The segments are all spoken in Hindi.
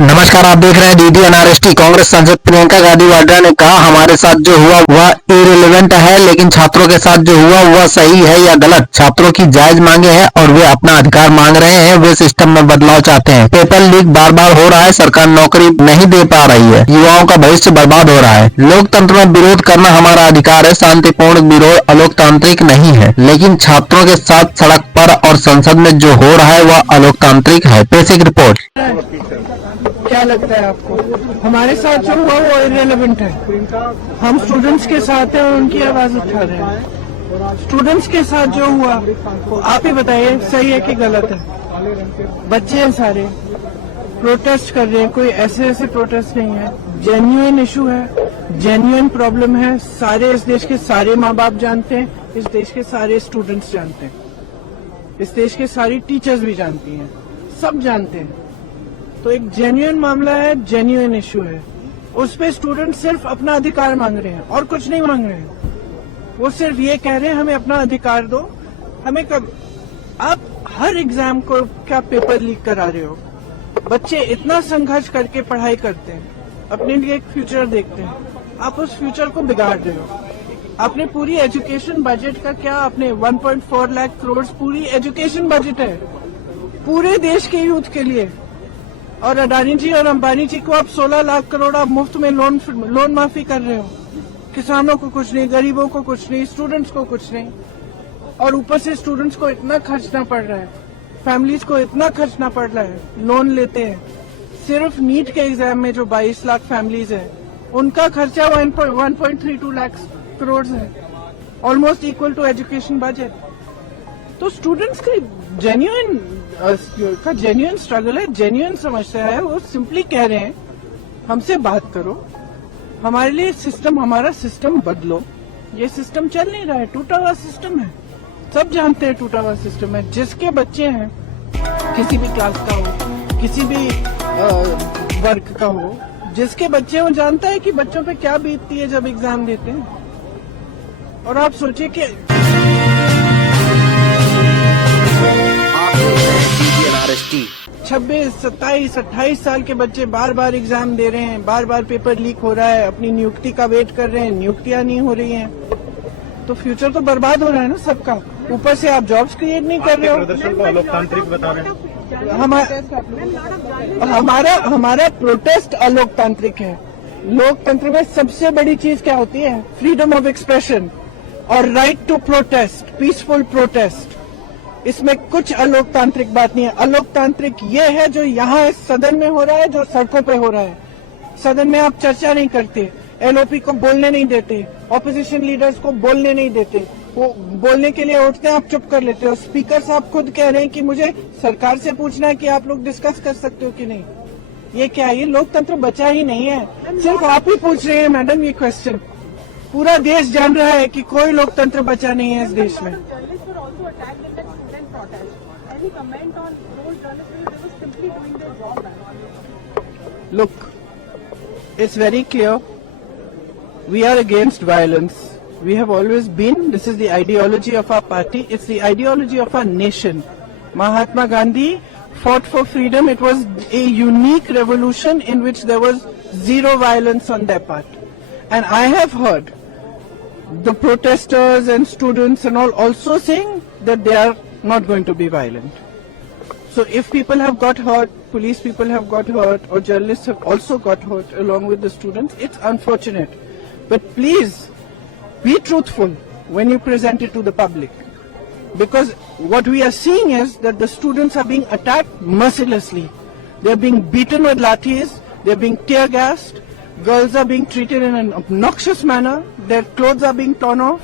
नमस्कार, आप देख रहे हैं डीडी एनआरएसटी। कांग्रेस सांसद प्रियंका गांधी वाड्रा ने कहा, हमारे साथ जो हुआ वह इररिलेवेंट है, लेकिन छात्रों के साथ जो हुआ वह सही है या गलत। छात्रों की जायज मांगे हैं और वे अपना अधिकार मांग रहे हैं। वे सिस्टम में बदलाव चाहते हैं। पेपर लीक बार बार हो रहा है, सरकार नौकरी नहीं दे पा रही है, युवाओं का भविष्य बर्बाद हो रहा है। लोकतंत्र में विरोध करना हमारा अधिकार है, शांतिपूर्ण विरोध अलोकतांत्रिक नहीं है। लेकिन छात्रों के साथ सड़क पर और संसद में जो हो रहा है वह अलोकतांत्रिक है। पेश एक रिपोर्ट। क्या लगता है आपको? हमारे साथ जो हुआ वो इररिलेवेंट है। हम स्टूडेंट्स के साथ हैं और उनकी आवाज उठा रहे हैं। स्टूडेंट्स के साथ जो हुआ आप ही बताइए, सही है कि गलत है? बच्चे हैं सारे, प्रोटेस्ट कर रहे हैं। कोई ऐसे प्रोटेस्ट नहीं है, जेन्युइन इशू है, जेन्युइन प्रॉब्लम है। सारे इस देश के सारे माँ बाप जानते हैं, इस देश के सारे स्टूडेंट्स जानते हैं, इस देश के सारी टीचर्स भी जानती हैं, सब जानते हैं। तो एक जेन्युइन मामला है, जेन्युइन इशू है। उस पे स्टूडेंट सिर्फ अपना अधिकार मांग रहे हैं और कुछ नहीं मांग रहे हैं। वो सिर्फ ये कह रहे हैं हमें अपना अधिकार दो। हमें कब? आप हर एग्जाम को क्या पेपर लीक करा रहे हो? बच्चे इतना संघर्ष करके पढ़ाई करते हैं, अपने लिए एक फ्यूचर देखते हैं, आप उस फ्यूचर को बिगाड़ रहे हो। आपने पूरी एजुकेशन बजट का क्या, आपने 1.4 लाख करोड़ पूरी एजुकेशन बजट है पूरे देश के यूथ के लिए। और अडानी जी और अंबानी जी को आप 16 लाख करोड़ आप मुफ्त में लोन माफी कर रहे हो। किसानों को कुछ नहीं, गरीबों को कुछ नहीं, स्टूडेंट्स को कुछ नहीं। और ऊपर से स्टूडेंट्स को इतना खर्चना पड़ रहा है, फैमिलीज को इतना खर्चना पड़ रहा है, लोन लेते हैं। सिर्फ नीट के एग्जाम में जो 22 लाख फैमिलीज है, उनका खर्चा 1.32 लाख करोड़ है, almost equal to education budget. तो स्टूडेंट्स की जेन्युइन स्ट्रगल है, जेन्युइन समस्या है। वो सिंपली कह रहे हैं हमसे बात करो, हमारे लिए सिस्टम, हमारा सिस्टम बदलो। ये सिस्टम चल नहीं रहा है, टूटा हुआ सिस्टम है, सब जानते हैं टूटा हुआ सिस्टम है। जिसके बच्चे हैं, किसी भी क्लास का हो, किसी भी वर्ग का हो, जिसके बच्चे वो जानता है कि बच्चों पे क्या बीतती है जब एग्जाम देते हैं। और आप सोचिए कि 26, 27, 28 साल के बच्चे बार बार एग्जाम दे रहे हैं, बार बार पेपर लीक हो रहा है, अपनी नियुक्ति का वेट कर रहे हैं, नियुक्तियां नहीं हो रही हैं। तो फ्यूचर तो बर्बाद हो रहा है ना सबका। ऊपर से आप जॉब्स क्रिएट नहीं कर रहे हो। प्रदर्शन को लोकतांत्रिक बता रहे हैं। हमारा प्रोटेस्ट अलोकतांत्रिक है। लोकतंत्र में सबसे बड़ी चीज क्या होती है? फ्रीडम ऑफ एक्सप्रेशन और right to protest, peaceful protest. इसमें कुछ अलोकतांत्रिक बात नहीं है। अलोकतांत्रिक ये है जो यहाँ इस सदन में हो रहा है, जो सड़कों पे हो रहा है। सदन में आप चर्चा नहीं करते, एलओपी को बोलने नहीं देते, ऑपोजिशन लीडर्स को बोलने नहीं देते। वो बोलने के लिए उठते हैं, आप चुप कर लेते हो। स्पीकर साहब खुद कह रहे हैं कि मुझे सरकार से पूछना है कि आप लोग डिस्कस कर सकते हो कि नहीं। ये क्या है? ये लोकतंत्र बचा ही नहीं है। सिर्फ आप ही पूछ रहे हैं मैडम ये क्वेश्चन। पूरा देश जान रहा है कि कोई लोकतंत्र बचा नहीं है इस देश में। Look, it's very clear. We are against violence. We have always been. This is the ideology of our party. It's the ideology of our nation. Mahatma Gandhi fought for freedom. It was a unique revolution in which there was zero violence on their part. And I have heard the protesters and students and all also saying that they are not going to be violent. So if people have got hurt, police people have got hurt, or journalists have also got hurt along with the students, it's unfortunate. But please be truthful when you present it to the public. Because what we are seeing is that the students are being attacked mercilessly. They are being beaten with lathis, they are being tear gassed, girls are being treated in an obnoxious manner, their clothes are being torn off.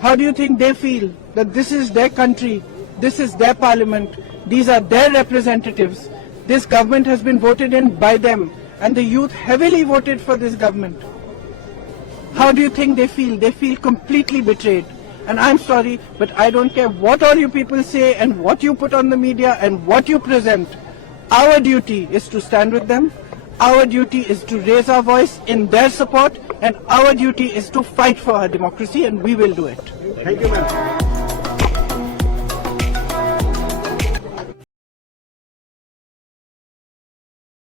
How do you think they feel that this is their country, this is their parliament, these are their representatives, this government has been voted in by them, and the youth heavily voted for this government? How do you think they feel? They feel completely betrayed. And I'm sorry, but I don't care what all you people say and what you put on the media and what you present. Our duty is to stand with them. Our duty is to raise our voice in their support, and our duty is to fight for our democracy, and we will do it. Thank you, ma'am.